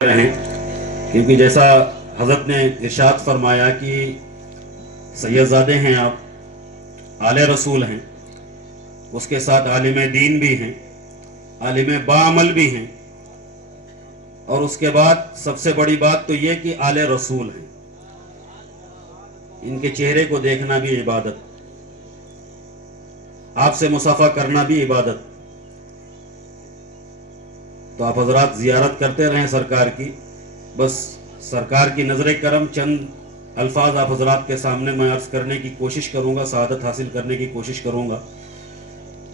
رہیں، کیونکہ جیسا حضرت نے ارشاد فرمایا کہ سیدزادے ہیں آپ، آل رسول ہیں، اس کے ساتھ عالم دین بھی ہیں، عالم باعمل بھی ہیں، اور اس کے بعد سب سے بڑی بات تو یہ کہ آل رسول ہیں۔ ان کے چہرے کو دیکھنا بھی عبادت، آپ سے مصافحہ کرنا بھی عبادت۔ تو آپ حضرات زیارت کرتے رہیں سرکار کی۔ بس سرکار کی نظر کرم چند الفاظ آپ حضرات کے سامنے میں عرض کرنے کی کوشش کروں گا، سعادت حاصل کرنے کی کوشش کروں گا۔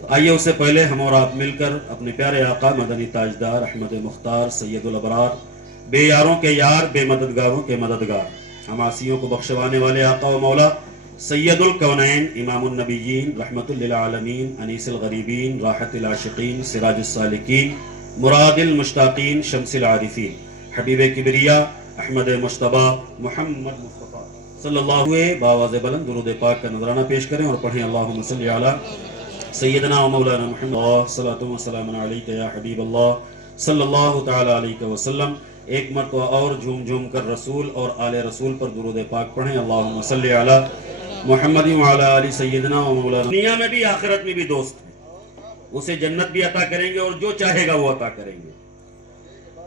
تو آئیے اس سے پہلے ہم اور آپ مل کر اپنے پیارے آقا مدنی تاجدار احمد مختار سید الابرار، بے یاروں کے یار، بے مددگاروں کے مددگار، ہم آسیوں کو بخشوانے والے آقا و مولا سید الکونین، امام النبیین، رحمت للعالمین، انیس الغریبین، راحت العاشقین، سراج السالکین، مراد المشتاقین، شمس العارفین، حبیب کبریا احمد مجتبی محمد مصطفیٰ صلی اللہ علیہ باواز بلند درود پاک کا نذرانہ پیش کریں اور پڑھیں اللہم صلی علی سیدنا و مولانا محمد صلاۃ و سلام علیک یا حبیب اللہ صلی اللہ تعالی علیہ وسلم۔ ایک مرتبہ اور جھوم جھوم کر رسول اور آل رسول پر درود پاک پڑھیں، اللہم صلی علی محمد وعلی آل سیدنا و مولانا۔ دنیا میں بھی آخرت میں بھی دوست ہیں، اسے جنت بھی عطا کریں گے اور جو چاہے گا وہ عطا کریں گے۔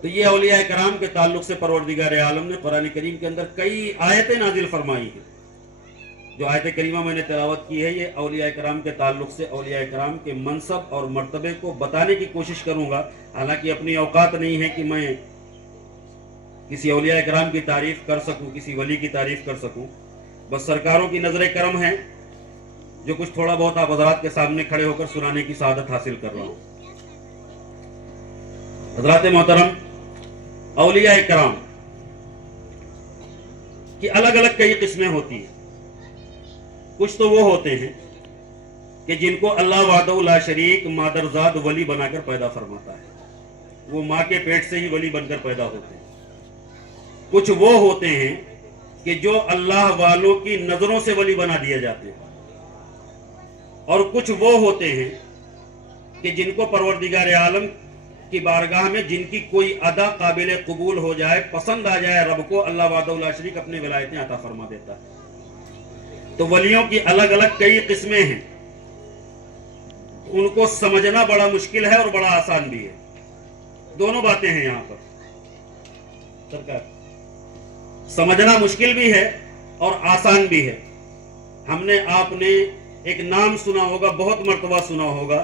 تو یہ اولیاء کرام کے تعلق سے پروردگار عالم نے قرآن کریم کے اندر کئی آیتیں نازل فرمائی ہیں۔ جو آیت کریمہ میں نے تلاوت کی ہے یہ اولیاء کرام کے تعلق سے اولیاء کرام کے منصب اور مرتبے کو بتانے کی کوشش کروں گا۔ حالانکہ اپنی اوقات نہیں ہے کہ میں کسی اولیاء کرام کی تعریف کر سکوں، کسی ولی کی تعریف کر سکوں، بس سرکاروں کی نظر کرم ہے جو کچھ تھوڑا بہت آپ حضرات کے سامنے کھڑے ہو کر سنانے کی سعادت حاصل کر رہا ہوں۔ حضرات محترم، اولیاء کرام کی الگ الگ کئی قسمیں ہوتی ہیں۔ کچھ تو وہ ہوتے ہیں کہ جن کو اللہ وحدہ لا شریک مادرزاد ولی بنا کر پیدا فرماتا ہے، وہ ماں کے پیٹ سے ہی ولی بن کر پیدا ہوتے ہیں۔ کچھ وہ ہوتے ہیں کہ جو اللہ والوں کی نظروں سے ولی بنا دیے جاتے ہیں، اور کچھ وہ ہوتے ہیں کہ جن کو پروردگار عالم کی بارگاہ میں جن کی کوئی ادا قابل قبول ہو جائے، پسند آ جائے رب کو، اللہ وحدہ لا شریک اپنی ولایتیں عطا فرما دیتا ہے۔ تو ولیوں کی الگ الگ کئی قسمیں ہیں، ان کو سمجھنا بڑا مشکل ہے اور بڑا آسان بھی ہے۔ دونوں باتیں ہیں یہاں پر سرکار، سمجھنا مشکل بھی ہے اور آسان بھی ہے۔ ہم نے آپ نے ایک نام سنا ہوگا، بہت مرتبہ سنا ہوگا،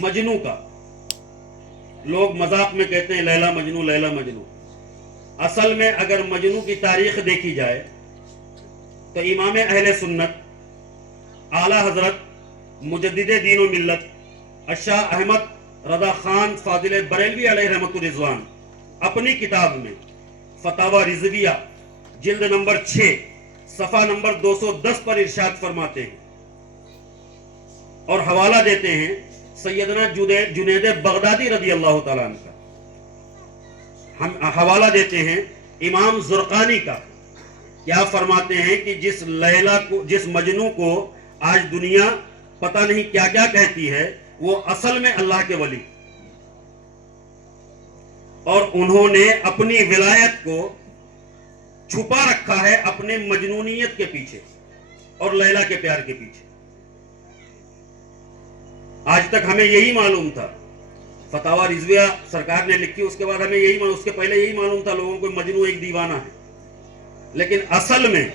مجنو کا۔ لوگ مذاق میں کہتے ہیں لیلا مجنو، لیلا مجنو۔ اصل میں اگر مجنو کی تاریخ دیکھی جائے تو امام اہل سنت اعلیٰ حضرت مجدد دین و ملت الشاہ احمد رضا خان فاضل بریلوی علیہ رحمۃ الرضوان اپنی کتاب میں فتاوی رضویہ جلد نمبر 6 صفحہ نمبر 210 پر ارشاد فرماتے ہیں اور حوالہ دیتے ہیں سیدنا جنید بغدادی رضی اللہ تعالیٰ عنہ کا۔ ہم حوالہ دیتے ہیں امام زرقانی کا، کیا فرماتے ہیں کہ جس لیلا کو، جس مجنو کو آج دنیا پتہ نہیں کیا کیا کہتی ہے، وہ اصل میں اللہ کے ولی، اور انہوں نے اپنی ولایت کو چھپا رکھا ہے اپنے مجنونیت کے پیچھے اور لیلا کے پیار کے پیچھے۔ آج تک ہمیں یہی معلوم تھا، فتاوی رضویہ سرکار نے لکھی، اس کے بعد ہمیں یہی معلوم، اس کے پہلے یہی معلوم تھا لوگوں کو مجنو ایک دیوانہ ہے، لیکن اصل میں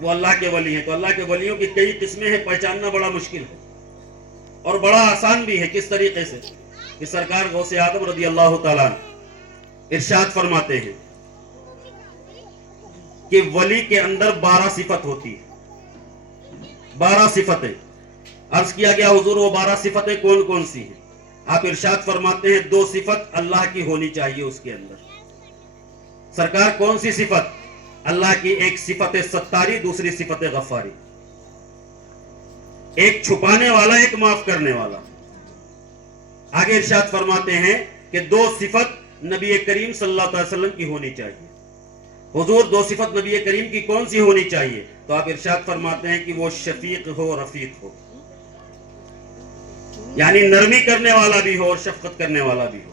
وہ اللہ کے ولی ہیں۔ تو اللہ کے ولیوں کی کئی قسمیں ہیں، پہچاننا بڑا مشکل ہے اور بڑا آسان بھی ہے۔ کس طریقے سے کہ سرکار غوث اعظم رضی اللہ تعالیٰ ارشاد فرماتے ہیں کہ ولی کے اندر 12 صفت ہوتی ہے، 12 صفتیں۔ عرض کیا گیا حضور وہ 12 صفتیں کون کون سی ہیں؟ آپ ارشاد فرماتے ہیں 2 صفت اللہ کی ہونی چاہیے اس کے اندر۔ سرکار کون سی صفت؟ اللہ کی ایک صفت ستاری، دوسری صفت غفاری، ایک چھپانے والا، ایک معاف کرنے والا۔ آگے ارشاد فرماتے ہیں کہ 2 صفت نبی کریم صلی اللہ علیہ وسلم کی ہونی چاہیے۔ حضور 2 صفت نبی کریم کی کون سی ہونی چاہیے؟ تو آپ ارشاد فرماتے ہیں کہ وہ شفیق ہو، رفیق ہو، یعنی نرمی کرنے والا بھی ہو اور شفقت کرنے والا بھی ہو۔